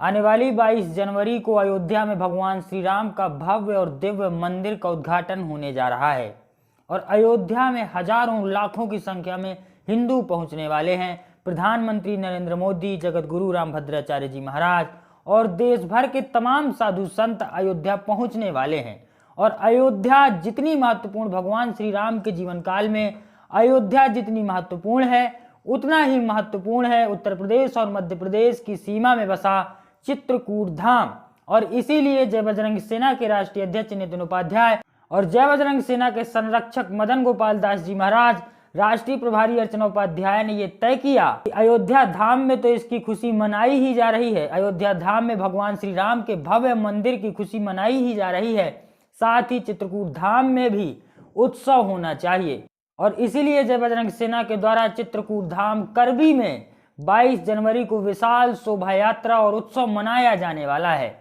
आने वाली 22 जनवरी को अयोध्या में भगवान श्री राम का भव्य और दिव्य मंदिर का उद्घाटन होने जा रहा है और अयोध्या में हजारों लाखों की संख्या में हिंदू पहुंचने वाले हैं। प्रधानमंत्री नरेंद्र मोदी, जगत गुरु रामभद्राचार्य जी महाराज और देश भर के तमाम साधु संत अयोध्या पहुंचने वाले हैं। और अयोध्या जितनी महत्वपूर्ण भगवान श्री राम के जीवन काल में अयोध्या जितनी महत्वपूर्ण है, उतना ही महत्वपूर्ण है उत्तर प्रदेश और मध्य प्रदेश की सीमा में बसा चित्रकूट धाम। और इसीलिए जय बजरंग सेना के राष्ट्रीय अध्यक्ष नितिन उपाध्याय और जय बजरंग सेना के संरक्षक मदन गोपाल दास जी महाराज, राष्ट्रीय प्रभारी अर्चना उपाध्याय ने यह तय किया कि अयोध्या धाम में तो इसकी खुशी मनाई ही जा रही है, अयोध्या धाम में भगवान श्री राम के भव्य मंदिर की खुशी मनाई ही जा रही है, साथ ही चित्रकूट धाम में भी उत्सव होना चाहिए। और इसीलिए जय बजरंग सेना के द्वारा चित्रकूट धाम करबी में 22 जनवरी को विशाल शोभा यात्रा और उत्सव मनाया जाने वाला है।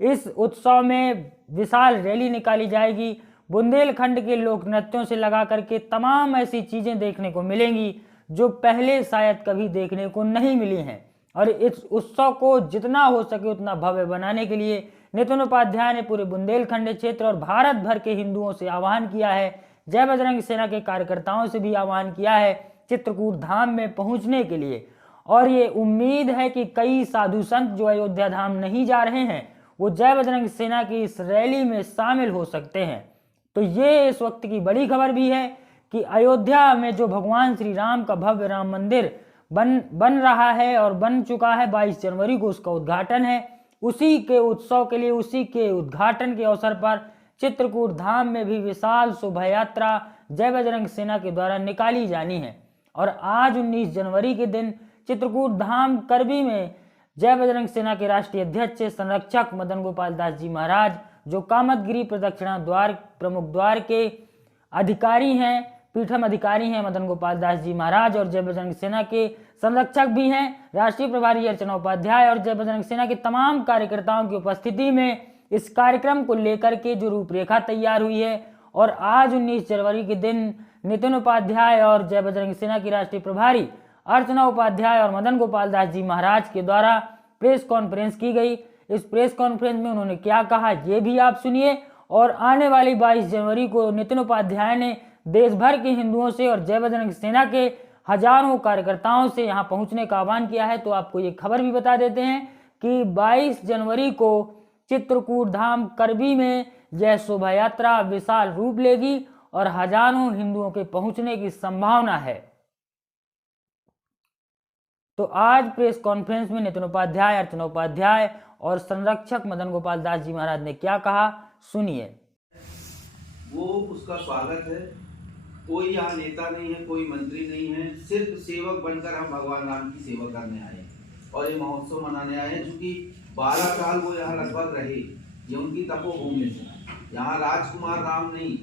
इस उत्सव में विशाल रैली निकाली जाएगी। बुंदेलखंड के लोक नृत्यों से लगा करके तमाम ऐसी चीजें देखने को मिलेंगी जो पहले शायद कभी देखने को नहीं मिली हैं। और इस उत्सव को जितना हो सके उतना भव्य बनाने के लिए नितिन उपाध्याय ने पूरे बुंदेलखंड क्षेत्र और भारत भर के हिंदुओं से आह्वान किया है, जय बजरंग सेना के कार्यकर्ताओं से भी आह्वान किया है चित्रकूट धाम में पहुंचने के लिए। और ये उम्मीद है कि कई साधु संत जो अयोध्या धाम नहीं जा रहे हैं वो जय बजरंग सेना की इस रैली में शामिल हो सकते हैं। तो ये इस वक्त की बड़ी खबर भी है कि अयोध्या में जो भगवान श्री राम का भव्य राम मंदिर बन रहा है और बन चुका है, 22 जनवरी को उसका उद्घाटन है। उसी के उत्सव के लिए, उसी के उद्घाटन के अवसर पर चित्रकूट धाम में भी विशाल शोभा यात्रा जय बजरंग सेना के द्वारा निकाली जानी है। और आज 19 जनवरी के दिन चित्रकूट धाम करबी में जय बजरंग सेना के राष्ट्रीय अध्यक्ष संरक्षक मदन गोपाल दास जी महाराज, जो कामतगिरी प्रदक्षिणा द्वार प्रमुख द्वार के अधिकारी हैं, पीठम अधिकारी हैं मदन गोपाल दास जी महाराज, और जय बजरंग सेना के संरक्षक भी हैं राष्ट्रीय प्रभारी अर्चना उपाध्याय, और जय बजरंग सेना के तमाम कार्यकर्ताओं की उपस्थिति में इस कार्यक्रम को लेकर के जो रूपरेखा तैयार हुई है। और आज 19 जनवरी के दिन नितिन उपाध्याय और जय बजरंग सेना की राष्ट्रीय प्रभारी अर्चना उपाध्याय और मदन गोपाल दास जी महाराज के द्वारा प्रेस कॉन्फ्रेंस की गई। इस प्रेस कॉन्फ्रेंस में उन्होंने क्या कहा ये भी आप सुनिए। और आने वाली 22 जनवरी को नितिन उपाध्याय ने देश भर के हिंदुओं से और जय बजरंग सेना के हजारों कार्यकर्ताओं से यहाँ पहुँचने का आह्वान किया है। तो आपको ये खबर भी बता देते हैं कि 22 जनवरी को चित्रकूट धाम करबी में यह शोभा यात्रा विशाल रूप लेगी और हजारों हिंदुओं के पहुंचने की संभावना है। तो आज प्रेस कॉन्फ्रेंस में नितिन उपाध्याय, अर्चना उपाध्याय और संरक्षक मदन गोपाल दास जी महाराज ने क्या कहा, सुनिए। वो उसका स्वागत है। कोई यहाँ नेता नहीं है, कोई मंत्री नहीं है, सिर्फ सेवक बनकर हम भगवान राम की सेवा करने आए और ये महोत्सव मनाने आए हैं। चूंकि 12 साल वो यहाँ लगभग रहे, ये उनकी तपोभूमि है। यहाँ राजकुमार राम नहीं,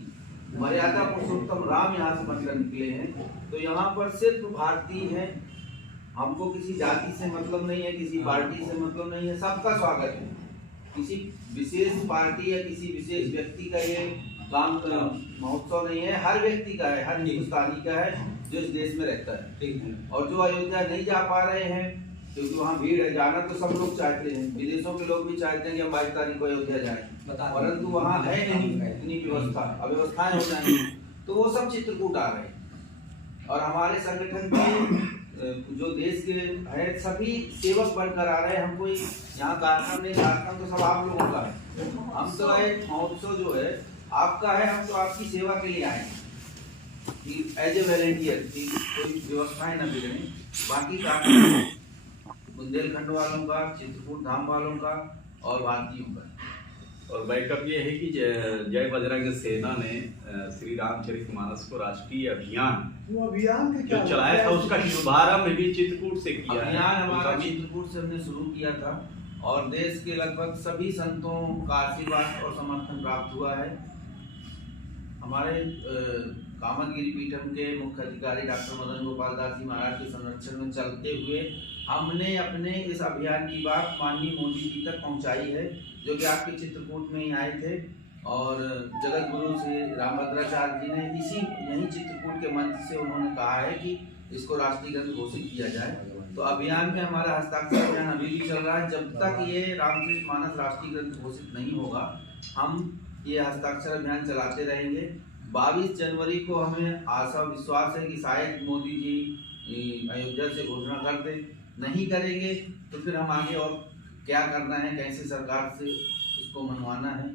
मर्यादा पुरुषोत्तम राम यहाँ से बनकर निकले हैं। तो यहाँ पर सिर्फ भारतीय है, हमको किसी जाति से मतलब नहीं है, किसी पार्टी से मतलब नहीं है, सबका स्वागत है। किसी विशेष पार्टी या किसी विशेष व्यक्ति का ये काम महोत्सव नहीं है, हर व्यक्ति का है, हर हिंदुस्तानी का है जो इस देश में रहता है। ठीक है। और जो अयोध्या नहीं जा पा रहे हैं क्योंकि वहाँ भीड़ है, जाना तो सब लोग चाहते हैं, विदेशों के लोग भी चाहते हैं कि हम 22 तारीख को अयोध्या जाएं, परंतु वहाँ है नहीं इतनी व्यवस्था, अव्यवस्थाएं हो जाएंगी, तो वो सब चित्रकूट आ रहे हैं। और हमारे संगठन के जो देश के है सभी सेवक बनकर आ रहे हैं। हम कोई यहाँ कार्यक्रम नहीं, कार्यक्रम तो सब आप लोगों का है। हम तो एक महोत्सव जो है आपका है, हम तो आपकी सेवा के लिए आए एज ए वॉलंटियर, कोई व्यवस्थाएं न बिगड़े। बाकी कार्यक्रम बुंदेलखंड वालों का, चित्रकूट धाम वालों का और भारतीयों का। और बैकअप ये है कि जय बजरंग सेना ने श्री रामचरितमानस को राष्ट्रीय अभियान जो चलाया था उसका शुभारंभ भी चित्रकूट से किया। अभियान हमारा चित्रकूट से हमने शुरू किया था और देश के लगभग सभी संतों का आशीर्वाद और समर्थन प्राप्त हुआ है। हमारे कामतगिरी पीठम के मुख्य अधिकारी डॉक्टर मदन गोपाल दास जी महाराज के संरक्षण में चलते हुए हमने अपने इस अभियान की बात माननीय मोदी जी तक पहुंचाई है, जो कि आपके चित्रकूट में ही आए थे। और जगत गुरु श्री रामभद्राचार्य जी ने यही चित्रकूट के मंच से उन्होंने कहा है कि इसको राष्ट्रीय ग्रंथ घोषित किया जाए। तो अभियान में हमारा हस्ताक्षर अभियान अभी भी चल रहा है। जब तक ये रामचरितमानस राष्ट्रीय ग्रंथ घोषित नहीं होगा, हम ये हस्ताक्षर अभियान चलाते रहेंगे। 22 जनवरी को हमें आशा विश्वास है कि शायद मोदी जी अयोध्या से घोषणा कर दे। नहीं करेंगे तो फिर हम आगे और क्या करना है, कैसे सरकार से इसको मनवाना है,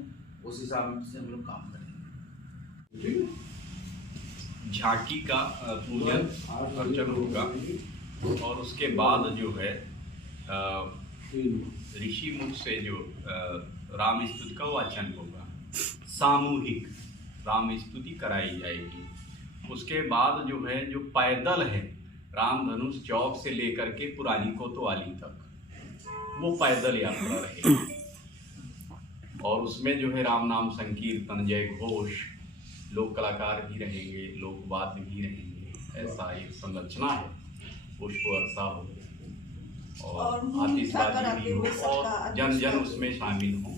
उस हिसाब से हम लोग काम करेंगे। झांकी का पूजन अर्चन होगा और उसके बाद जो है ऋषि मुख से जो राम स्तुति का वाचन होगा, सामूहिक राम स्तुति कराई जाएगी। उसके बाद जो है जो पैदल है रामधनुष चौक से लेकर के पुरानी कोतवाली तक, वो पैदल यात्रा रहेगी। और उसमें जो है राम नाम संकीर्तन, जय घोष, लोक कलाकार भी रहेंगे, लोकवाद्य भी रहेंगे। ऐसा एक संरचना है। पुष्प वर्षा हो और आतिशबाजी भी हो और जन जन उसमें शामिल हो,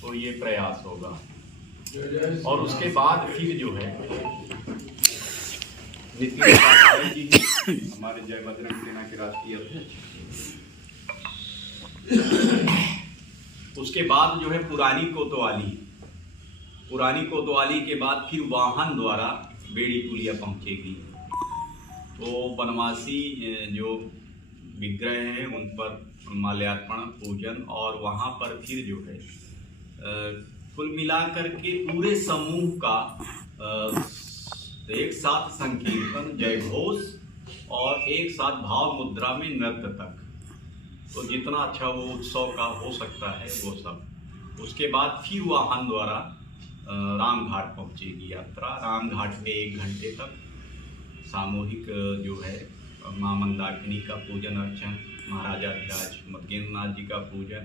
तो ये प्रयास होगा। और उसके बाद फिर जो है नितिन गडकरी जी हमारे जय बजरंग सेना के राष्ट्रीय अध्यक्ष, उसके बाद जो है पुरानी कोतवाली के बाद फिर वाहन द्वारा बेड़ी पुलिया पहुंचेगी। तो वनवासी जो विग्रह हैं उन पर माल्यार्पण, पूजन, और वहाँ पर फिर जो है कुल मिलाकर के पूरे समूह का एक साथ संकीर्तन, जय घोष और एक साथ भाव मुद्रा में नृत्य तक। तो जितना अच्छा वो उत्सव का हो सकता है वो सब। उसके बाद फिर वाहन द्वारा राम घाट पहुँचेगी यात्रा। राम घाट में 1 घंटे तक सामूहिक जो है माँ मंदाकिनी का पूजन अर्चन, महाराजाधिराज मद्गेंद्रनाथ जी का पूजन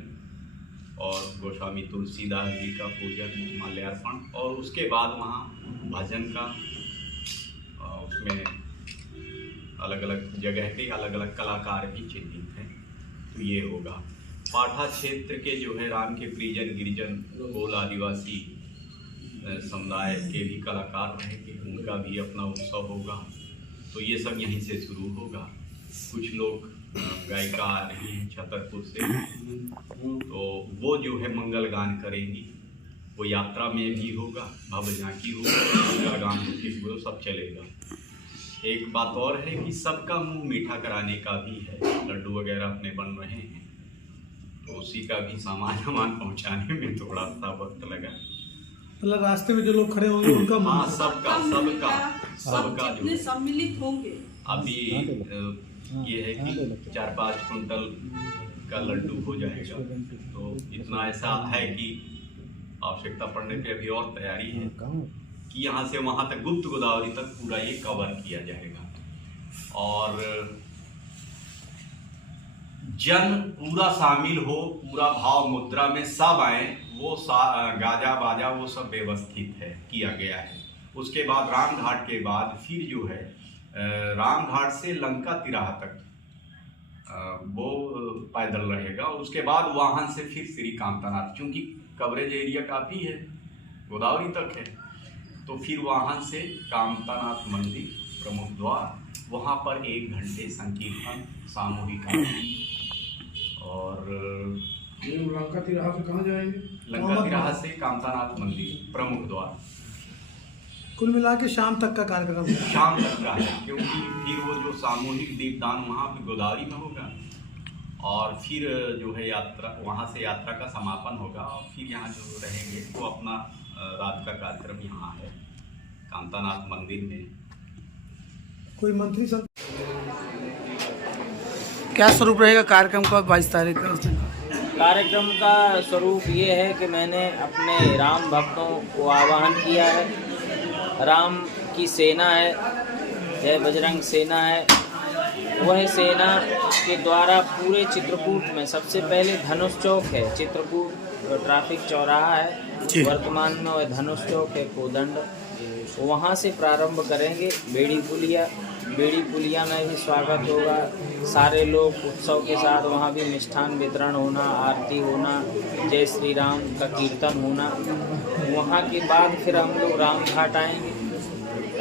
और गोस्वामी तुलसीदास जी का पूजन, माल्यार्पण, और उसके बाद वहाँ भजन का, उसमें अलग अलग जगह के अलग अलग कलाकार भी चिन्हित हैं। तो ये होगा। पाठा क्षेत्र के जो है राम के परिजन, गिरिजन, कोल आदिवासी समुदाय के भी कलाकार रहेंगे, उनका भी अपना उत्सव होगा। तो ये सब यहीं से शुरू होगा। कुछ लोग गायिका आ रही हैं छतरपुर से, तो वो जो है मंगल गान करेंगी। वो यात्रा में भी होगा, भव झांकी होगा, मंगल गान होती हुए सब चलेगा। एक बात और है कि सबका मुंह मीठा कराने का भी है। लड्डू वगैरह अपने बन रहे हैं, तो उसी का भी सामान पहुंचाने में थोड़ा सा वक्त लगा। मतलब रास्ते में जो लोग खड़े होंगे उनका, हाँ, सबका जो सम्मिलित होंगे। अभी ये है कि 4-5 कुंटल का लड्डू हो जाएगा। तो इतना ऐसा है कि आवश्यकता पड़ने पे अभी और तैयारी है कि यहाँ से वहाँ तक गुप्त गोदावरी तक पूरा ये कवर किया जाएगा। और जन पूरा शामिल हो, पूरा भाव मुद्रा में सब आए, वो गाजा बाजा वो सब व्यवस्थित है, किया गया है। उसके बाद राम घाट के बाद फिर जो है राम घाट से लंका तिराहा तक वो पैदल रहेगा। और उसके बाद वाहन से फिर श्री कांतानाथ, चूँकि कवरेज एरिया काफ़ी है, गोदावरी तक है, तो फिर वाहन से कांतानाथ मंदिर प्रमुख द्वार, वहाँ पर 1 घंटे संकीर्तन, सामूहिक आरती। और लंका तिराहा से कहाँ जाएंगे? लंका तिराहा से कांतानाथ मंदिर प्रमुख द्वार। कुल मिला के शाम तक का कार्यक्रम है। शाम तक का है, क्योंकि फिर वो जो सामूहिक दीपदान वहाँ पे गोदावरी में होगा, और फिर जो है यात्रा, वहाँ से यात्रा का समापन होगा। और फिर यहाँ जो रहेंगे वो अपना रात का कार्यक्रम यहाँ है कांतानाथ मंदिर में। कोई मंत्री सब क्या स्वरूप रहेगा कार्यक्रम का 22 तारीख का? कार्यक्रम का स्वरूप ये है कि मैंने अपने राम भक्तों को आह्वान किया है। राम की सेना है, जय बजरंग सेना है, वह सेना के द्वारा पूरे चित्रकूट में सबसे पहले धनुष चौक है, चित्रकूट ट्रैफिक चौराहा है, वर्तमान में वह धनुष चौक है, कोदंड, वहाँ से प्रारंभ करेंगे। बेड़ी पुलिया में भी स्वागत होगा, सारे लोग उत्सव के साथ, वहाँ भी मिष्ठान वितरण होना, आरती होना, जय श्री राम का कीर्तन होना। वहाँ के बाद फिर हम लोग राम घाट आएंगे।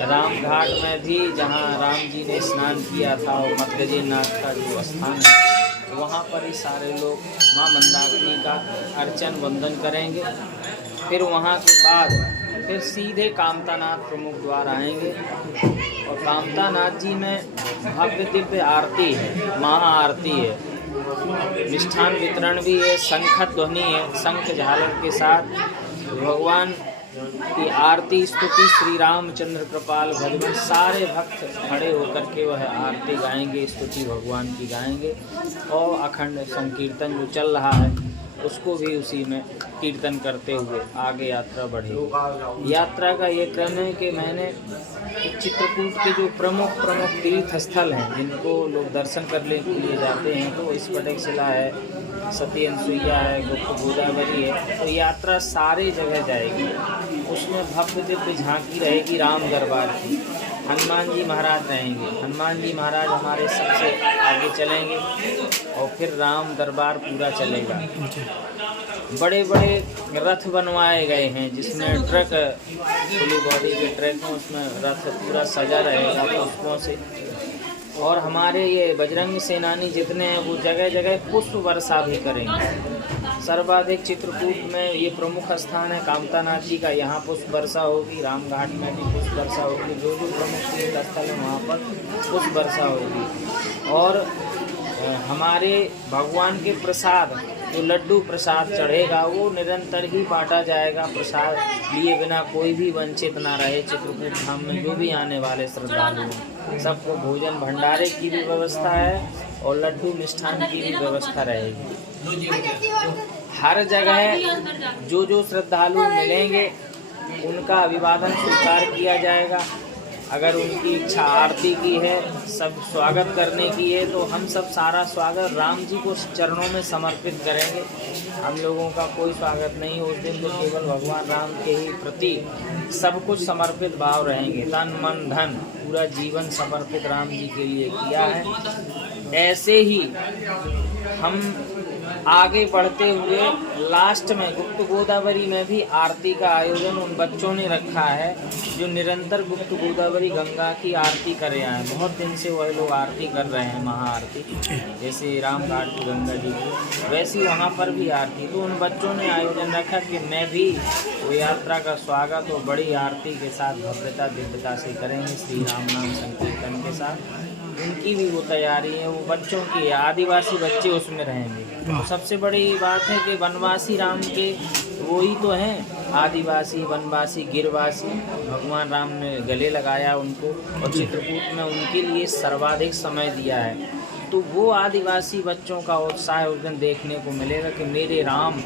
राम घाट में भी जहाँ राम जी ने स्नान किया था और मर्कजी नाथ का जो स्थान है वहाँ पर ही सारे लोग माँ मंदाकिनी का अर्चन वंदन करेंगे। फिर वहाँ के बाद फिर सीधे कामतानाथ प्रमुख द्वार आएंगे और कामतानाथ जी में भव्य दिव्य आरती है, महा आरती है, मिष्ठान वितरण भी है, शंख ध्वनि है, शंख झालर के साथ भगवान की आरती स्तुति श्री रामचंद्र कृपाल भजन सारे भक्त खड़े होकर के वह आरती गाएंगे, स्तुति भगवान की गाएंगे और अखंड संकीर्तन जो चल रहा है उसको भी उसी में कीर्तन करते हुए आगे यात्रा बढ़ेगी। यात्रा का ये क्रम है कि मैंने चित्रकूट के जो प्रमुख तीर्थ स्थल हैं जिनको लोग दर्शन करने के लिए जाते हैं तो स्फटिक शिला है, सती अनसुईया है, गुप्त गोदावरी है, तो यात्रा सारे जगह जाएगी। उसमें भव्य दिव्य झांकी रहेगी राम दरबार की। हनुमान जी महाराज रहेंगे, हनुमान जी महाराज हमारे सबसे आगे चलेंगे और फिर राम दरबार पूरा चलेगा। बड़े बड़े रथ बनवाए गए हैं जिसमें ट्रक फुली बॉडी के ट्रक हैं, उसमें रथ पूरा सजा रहेगा पुष्पों से। और हमारे ये बजरंग सेनानी जितने हैं वो जगह जगह पुष्प वर्षा भी करेंगे। सर्वाधिक चित्रकूट में ये प्रमुख स्थान है कामतानाथ जी का, यहाँ पुष्प वर्षा होगी। राम घाट में भी पुष्प वर्षा होगी, जो जो प्रमुख तीर्थ स्थल है वहाँ पर पुष्प वर्षा होगी। और हमारे भगवान के प्रसाद जो लड्डू प्रसाद चढ़ेगा वो निरंतर ही बांटा जाएगा। प्रसाद लिए बिना कोई भी वंचित ना रहे। चित्रकूट धाम में जो भी आने वाले श्रद्धालु हैं सबको भोजन भंडारे की भी व्यवस्था है और लड्डू मिष्ठान की भी व्यवस्था रहेगी। हर जगह जो जो श्रद्धालु मिलेंगे उनका अभिवादन स्वीकार किया जाएगा। अगर उनकी इच्छा आरती की है, सब स्वागत करने की है, तो हम सब सारा स्वागत राम जी को चरणों में समर्पित करेंगे। हम लोगों का कोई स्वागत नहीं, उस दिन तो केवल भगवान राम के ही प्रति सब कुछ समर्पित भाव रहेंगे। तन मन धन पूरा जीवन समर्पित राम जी के लिए किया है। ऐसे ही हम आगे बढ़ते हुए लास्ट में गुप्त गोदावरी में भी आरती का आयोजन उन बच्चों ने रखा है जो निरंतर गुप्त गोदावरी गंगा की आरती कर रहे हैं। बहुत दिन से वह लोग आरती कर रहे हैं, महाआरती, जैसे राम घाट की गंगा जी की, वैसी वहाँ पर भी आरती। तो उन बच्चों ने आयोजन रखा कि मैं भी वो यात्रा का स्वागत और बड़ी आरती के साथ भव्यता दिव्यता से करेंगे श्री राम नाम संकीर्तन के साथ। उनकी भी वो तैयारी है, वो बच्चों की है, आदिवासी बच्चे उसमें रहेंगे। तो सबसे बड़ी बात है कि वनवासी राम के वो ही तो हैं, आदिवासी वनवासी गिरवासी। भगवान राम ने गले लगाया उनको और चित्रकूट में उनके लिए सर्वाधिक समय दिया है। तो वो आदिवासी बच्चों का उत्साह उस दिन देखने को मिलेगा कि मेरे राम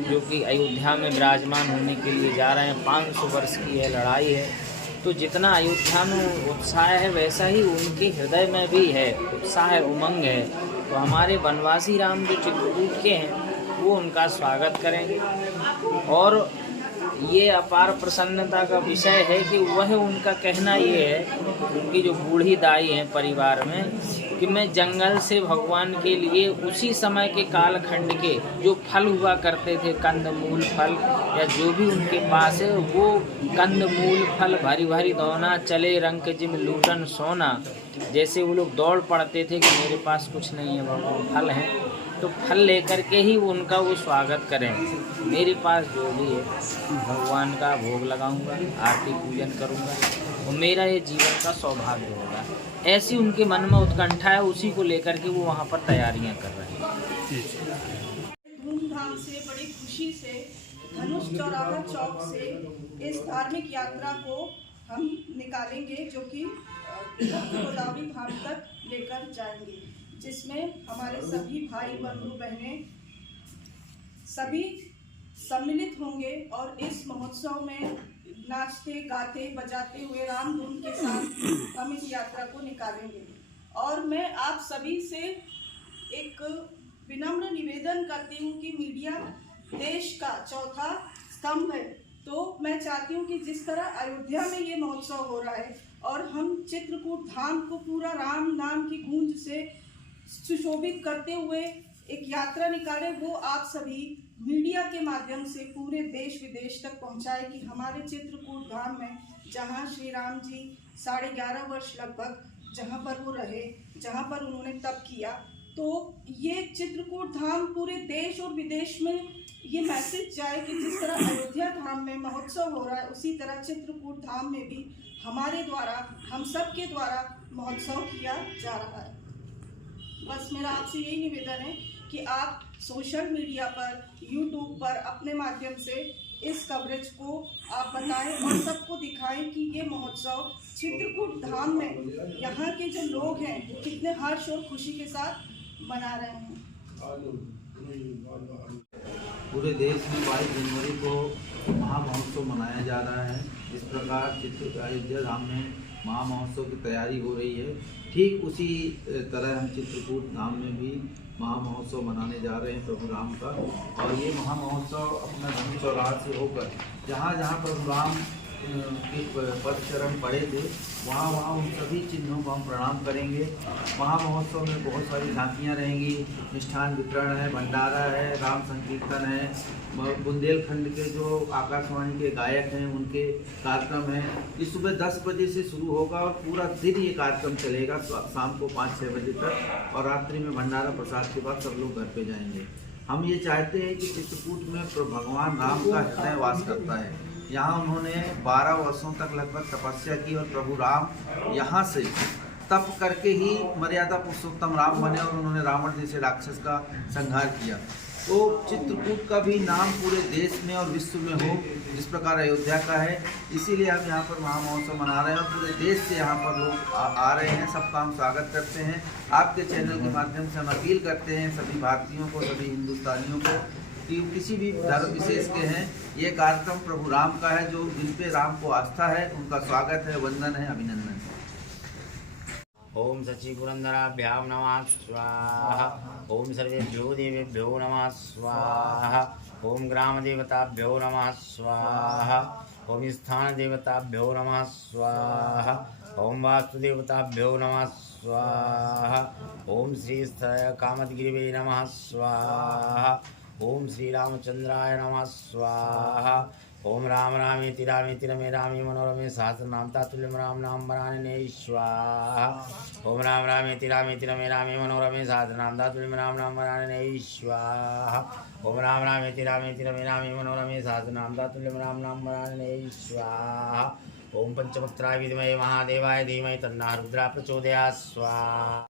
जो कि अयोध्या में विराजमान होने के लिए जा रहे हैं। 500 वर्ष की है लड़ाई है, तो जितना अयोध्या में उत्साह है वैसा ही उनके हृदय में भी है, उत्साह है, उमंग है। तो हमारे वनवासी राम जो चित्रकूट के हैं वो उनका स्वागत करेंगे। और ये अपार प्रसन्नता का विषय है कि वह उनका कहना ये है, उनकी जो बूढ़ी दाई हैं परिवार में, कि मैं जंगल से भगवान के लिए उसी समय के कालखंड के जो फल हुआ करते थे, कंदमूल फल या जो भी उनके पास है, वो कंदमूल फल भरी भरी दौना चले रंग जिम लूटन सोना, जैसे वो लोग दौड़ पड़ते थे कि मेरे पास कुछ नहीं है भगवान, फल हैं, तो फल लेकर के ही उनका वो स्वागत करें। मेरे पास जो भी है भगवान का भोग लगाऊंगा, आरती पूजन करूंगा और मेरा ये जीवन का सौभाग्य होगा। ऐसी उनके मन में उत्कंठा है, उसी को लेकर के वो वहाँ पर तैयारियाँ कर रहे हैं। धूमधाम से बड़ी खुशी से धनुष चौराहा चौक से इस धार्मिक यात्रा को हम निकालेंगे, जो कि गोदावरी घाट तक लेकर जाएंगे, जिसमें हमारे सभी भाई बंधु बहनें सभी सम्मिलित होंगे और इस महोत्सव में नाचते गाते बजाते हुए राम धुन के साथ हम इस यात्रा को निकालेंगे। और मैं आप सभी से एक विनम्र निवेदन करती हूँ कि मीडिया देश का चौथा स्तंभ है, तो मैं चाहती हूँ कि जिस तरह अयोध्या में ये महोत्सव हो रहा है और हम चित्रकूट धाम को पूरा राम नाम की गूंज से सुशोभित करते हुए एक यात्रा निकाले, वो आप सभी मीडिया के माध्यम से पूरे देश विदेश तक पहुंचाए कि हमारे चित्रकूट धाम में जहाँ श्री राम जी 11.5 वर्ष लगभग जहाँ पर वो रहे, जहाँ पर उन्होंने तप किया, तो ये चित्रकूट धाम पूरे देश और विदेश में ये मैसेज जाए कि जिस तरह अयोध्या धाम में महोत्सव हो रहा है, उसी तरह चित्रकूट धाम में भी हमारे द्वारा, हम सब के द्वारा महोत्सव किया जा रहा है। बस मेरा आपसे यही निवेदन है कि आप सोशल मीडिया पर, यूट्यूब पर अपने माध्यम से इस कवरेज को आप बताएं और सबको दिखाएं कि ये महोत्सव चित्रकूट धाम में यहाँ के जो लोग हैं कितने हर्ष और खुशी के साथ मना रहे हैं। पूरे देश में 22 जनवरी को महामहोत्सव मनाया जा रहा है। इस प्रकार अयोध्या धाम में महामहोत्सव की तैयारी हो रही है। ठीक उसी तरह हम चित्रकूट धाम में भी महामहोत्सव मनाने जा रहे हैं प्रभु राम का। और ये महामहोत्सव अपना धनु चौराहा से होकर जहाँ जहाँ प्रभु राम के पद चरण पड़े थे, वहाँ वहाँ उन सभी चिन्हों को हम प्रणाम करेंगे। महामहोत्सव में बहुत सारी झांकियाँ रहेंगी, मिष्ठान वितरण है, भंडारा है, राम संकीर्तन है, बुंदेलखंड के जो आकाशवाणी के गायक हैं उनके कार्यक्रम हैं। ये सुबह 10 बजे से शुरू होगा और पूरा दिन ये कार्यक्रम चलेगा, शाम को 5-6 बजे तक, और रात्रि में भंडारा प्रसाद के बाद सब लोग घर पे जाएंगे। हम ये चाहते हैं कि चित्रकूट में भगवान राम का हृदय वास करता है। यहाँ उन्होंने 12 वर्षों तक लगभग तपस्या की और प्रभु राम यहाँ से तप करके ही मर्यादा पुरुषोत्तम राम बने और उन्होंने रावण जैसे राक्षस का संहार किया। तो चित्रकूट का भी नाम पूरे देश में और विश्व में हो, जिस प्रकार अयोध्या का है। इसीलिए हम यहाँ पर महामहोत्सव मना रहे हैं और पूरे देश से यहाँ पर लोग आ रहे हैं। सबका हम स्वागत करते हैं। आपके चैनल के माध्यम से हम अपील करते हैं सभी भारतीयों को, सभी हिंदुस्तानियों को कि किसी भी धर्म विशेष के हैं, ये कार्यक्रम प्रभु राम का है। जो जिन पे राम को आस्था है उनका स्वागत है, वंदन है, अभिनंदन है। ओम शचि पुरंदराभ्याम नमः स्वाहा। ओम सर्वेभ्यो देवेभ्यो नमः स्वाहा। ओम ग्राम देवताभ्यो नमः स्वाहा। ओम स्थान देवताभ्यो नमः स्वाहा। ओम वास्तु देवताभ्यो नमः स्वाहा। ओम श्री कामदगिरिवे नमः स्वाहा। ओम श्री रामचंद्राय नमः स्वाहा। ओम राम रामेति रामेति रमे रामे मनोरमे सहस्रनाम तातुल्यम राम नाम वरानने स्वाहा। ओम राम रामेति रामेति रमे रामे मनोरमे सहस्रनाम तातुल्यम राम नाम वरानने स्वाहा। ओम राम रामेति रामेति रमे रामे मनोरमे सहस्रनाम तातुल्यम राम नाम वरानने स्वाहा। ओम पंचवक्त्राय विद्महे महादेवाय धीमहि तन्नः रुद्रः प्रचोदयात् स्वाहा।